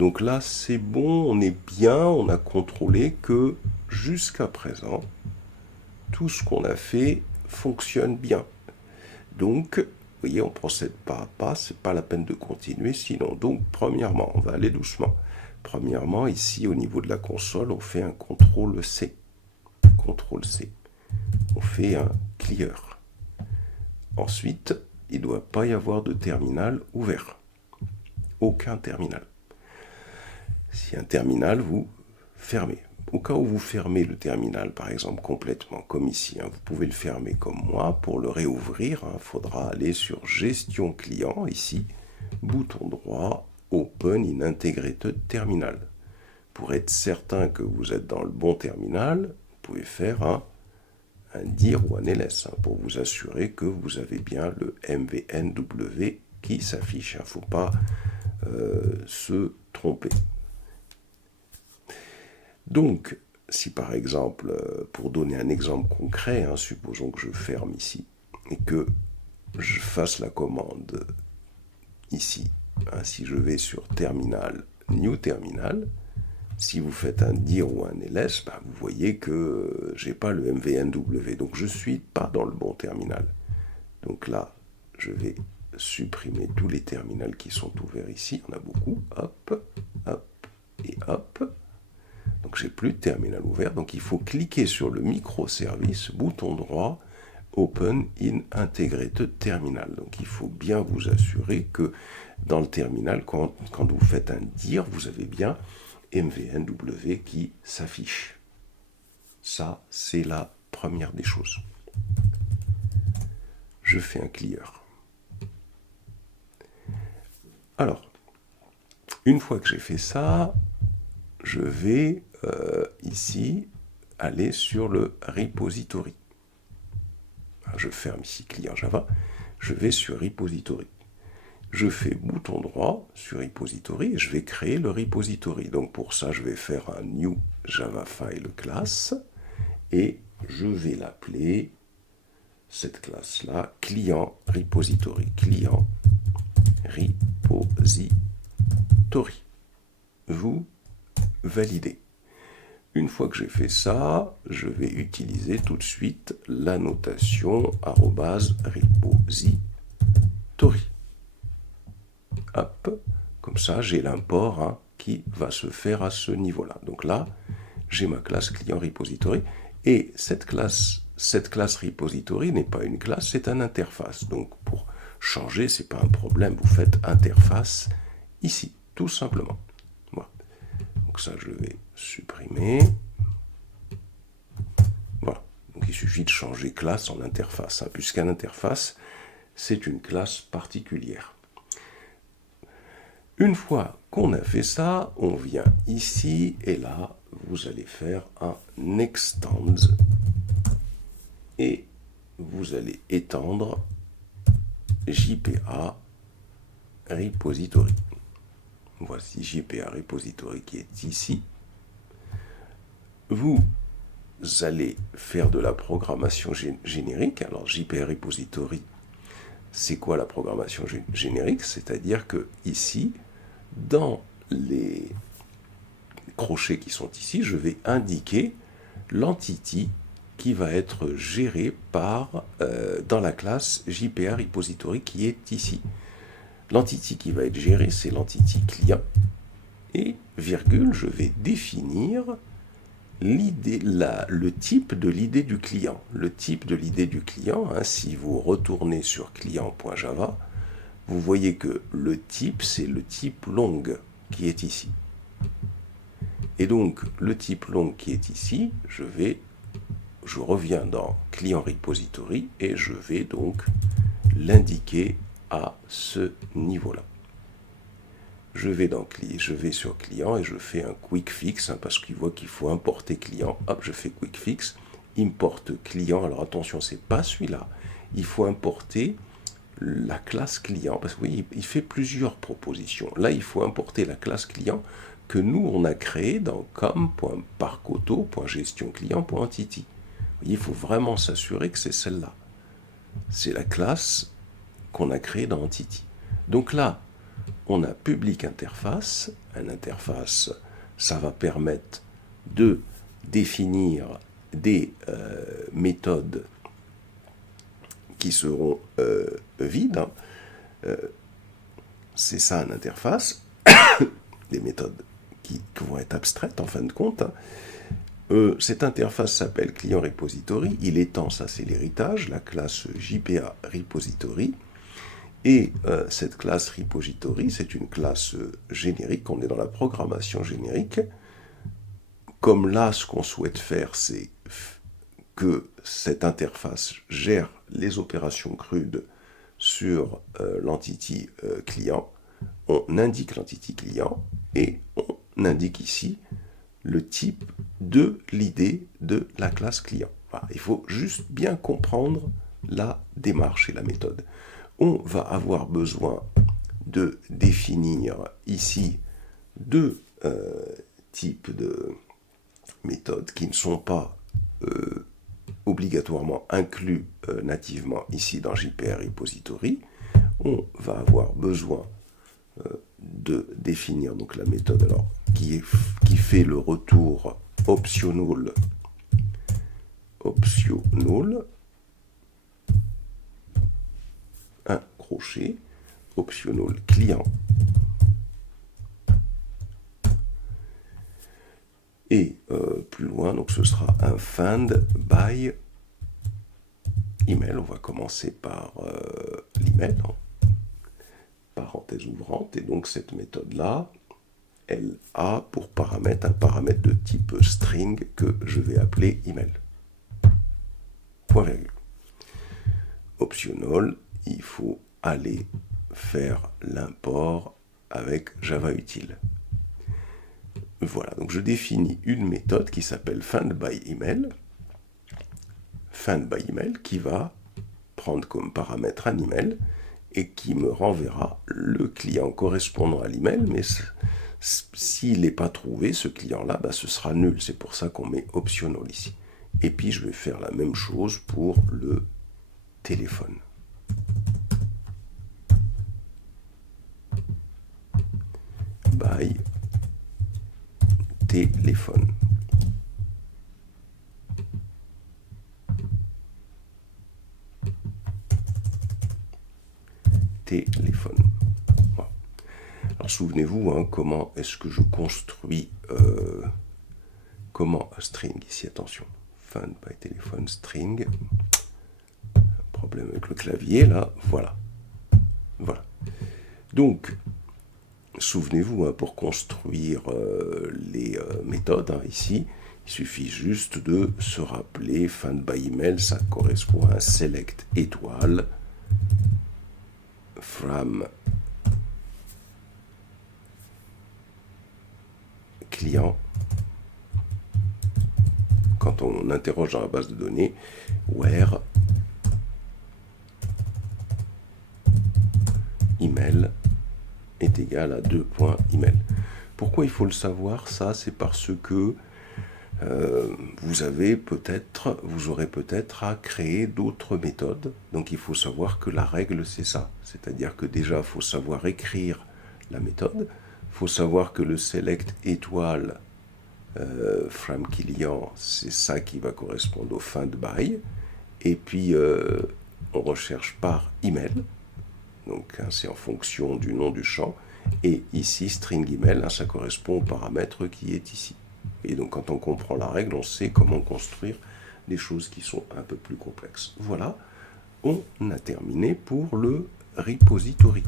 Donc là, c'est bon, on est bien, on a contrôlé que jusqu'à présent, tout ce qu'on a fait fonctionne bien. Donc, vous voyez, on procède pas à pas, c'est pas la peine de continuer sinon. Donc, premièrement, on va aller doucement. Premièrement, ici, au niveau de la console, on fait un CTRL-C. CTRL-C. On fait un clear. Ensuite, il ne doit pas y avoir de terminal ouvert. Aucun terminal. Si un terminal, vous fermez. Au cas où vous fermez le terminal, par exemple, complètement, comme ici, vous pouvez le fermer comme moi. Pour le réouvrir, il faudra aller sur Gestion client, ici, bouton droit, Open in Integrated Terminal. Pour être certain que vous êtes dans le bon terminal, vous pouvez faire un dir ou un ls pour vous assurer que vous avez bien le MVNW qui s'affiche. Il ne faut pas se tromper. Donc, si par exemple, pour donner un exemple concret, supposons que je ferme ici et que je fasse la commande ici, si je vais sur Terminal, New Terminal, si vous faites un dir ou un ls, vous voyez que je n'ai pas le MVNW, donc je ne suis pas dans le bon terminal. Donc là, je vais supprimer tous les terminals qui sont ouverts ici, on a beaucoup, hop, hop et hop. Donc j'ai plus de terminal ouvert, donc il faut cliquer sur le microservice, bouton droit, Open in Integrated Terminal. Donc il faut bien vous assurer que dans le terminal, quand vous faites un dir, vous avez bien MVNW qui s'affiche. Ça, c'est la première des choses. Je fais un clear. Alors, une fois que j'ai fait ça, je vais ici aller sur le repository. Je ferme ici client Java, je vais sur repository. Je fais bouton droit sur repository et je vais créer le repository. Donc pour ça, je vais faire un new Java file class et je vais l'appeler, cette classe-là, client repository. Client repository. Vous validez. Une fois que j'ai fait ça, je vais utiliser tout de suite la notation @repository. Hop, comme ça, j'ai l'import qui va se faire à ce niveau-là. Donc là, j'ai ma classe client repository et cette classe repository n'est pas une classe, c'est un interface. Donc pour changer, c'est pas un problème, vous faites interface ici, tout simplement. Voilà. Donc ça, je vais supprimer. Voilà. Donc il suffit de changer classe en interface, puisqu'un interface, c'est une classe particulière. Une fois qu'on a fait ça, on vient ici et là, vous allez faire un extend et vous allez étendre JPA repository. Voici JPA repository qui est ici. Vous allez faire de la programmation générique. Alors JPA repository, c'est quoi la programmation générique? C'est-à-dire que ici, dans les crochets qui sont ici, je vais indiquer l'entity qui va être gérée dans la classe JPA repository qui est ici. L'entity qui va être gérée, c'est l'entity client. Et, virgule, je vais définir le type de l'idée du client. Le type de l'idée du client, si vous retournez sur client.java, vous voyez que le type, c'est le type long qui est ici. Et donc, le type long qui est ici, je reviens dans client repository et je vais donc l'indiquer à ce niveau-là. Je vais sur client et je fais un quick fix parce qu'il voit qu'il faut importer client. Hop, je fais quick fix, importe client. Alors attention, c'est pas celui-là. Il faut importer la classe client parce que vous voyez, il fait plusieurs propositions. Là, il faut importer la classe client que nous on a créée dans com.parcauto.gestionclient.entity. Vous voyez, il faut vraiment s'assurer que c'est celle-là. C'est la classe qu'on a créée dans entity. Donc là, on a public interface. Un interface, ça va permettre de définir des méthodes qui seront vides. C'est ça un interface. Des méthodes qui vont être abstraites en fin de compte. Cette interface s'appelle client repository. Il étend, ça c'est l'héritage, la classe JPA repository. Et cette classe repository, c'est une classe générique. On est dans la programmation générique. Comme là, ce qu'on souhaite faire, c'est que cette interface gère les opérations crudes sur l'entity client. On indique l'entity client et on indique ici le type de l'idée de la classe client. Voilà, il faut juste bien comprendre la démarche et la méthode. On va avoir besoin de définir ici deux types de méthodes qui ne sont pas obligatoirement inclus nativement ici dans JPA Repository. On va avoir besoin de définir donc la méthode alors, qui fait le retour optional, un crochet, optional client. Et plus loin, donc ce sera un find by email. On va commencer par l'email, parenthèse ouvrante. Et donc cette méthode-là, elle a pour paramètre un paramètre de type string que je vais appeler email. Point virgule. Optional, il faut aller faire l'import avec Java Util. Voilà, donc je définis une méthode qui s'appelle findByEmail. FindByEmail qui va prendre comme paramètre un email et qui me renverra le client correspondant à l'email, mais s'il n'est pas trouvé, ce client-là, ce sera nul. C'est pour ça qu'on met optional ici. Et puis je vais faire la même chose pour le téléphone. By téléphone. Téléphone. Voilà. Alors souvenez-vous, comment est-ce que je construis comment un string ici, attention, find by téléphone string, problème avec le clavier là, voilà. Donc souvenez-vous, pour construire les méthodes ici, il suffit juste de se rappeler find by email, ça correspond à un select étoile from client. Quand on interroge dans la base de données, where email est égal à 2.email. Pourquoi il faut le savoir? Ça, c'est parce que vous aurez peut-être à créer d'autres méthodes. Donc il faut savoir que la règle, c'est ça. C'est-à-dire que déjà, il faut savoir écrire la méthode. Il faut savoir que le select étoile from client, c'est ça qui va correspondre au find by. Et puis, on recherche par email. Donc, c'est en fonction du nom du champ. Et ici, string email, ça correspond au paramètre qui est ici. Et donc, quand on comprend la règle, on sait comment construire des choses qui sont un peu plus complexes. Voilà, on a terminé pour le repository.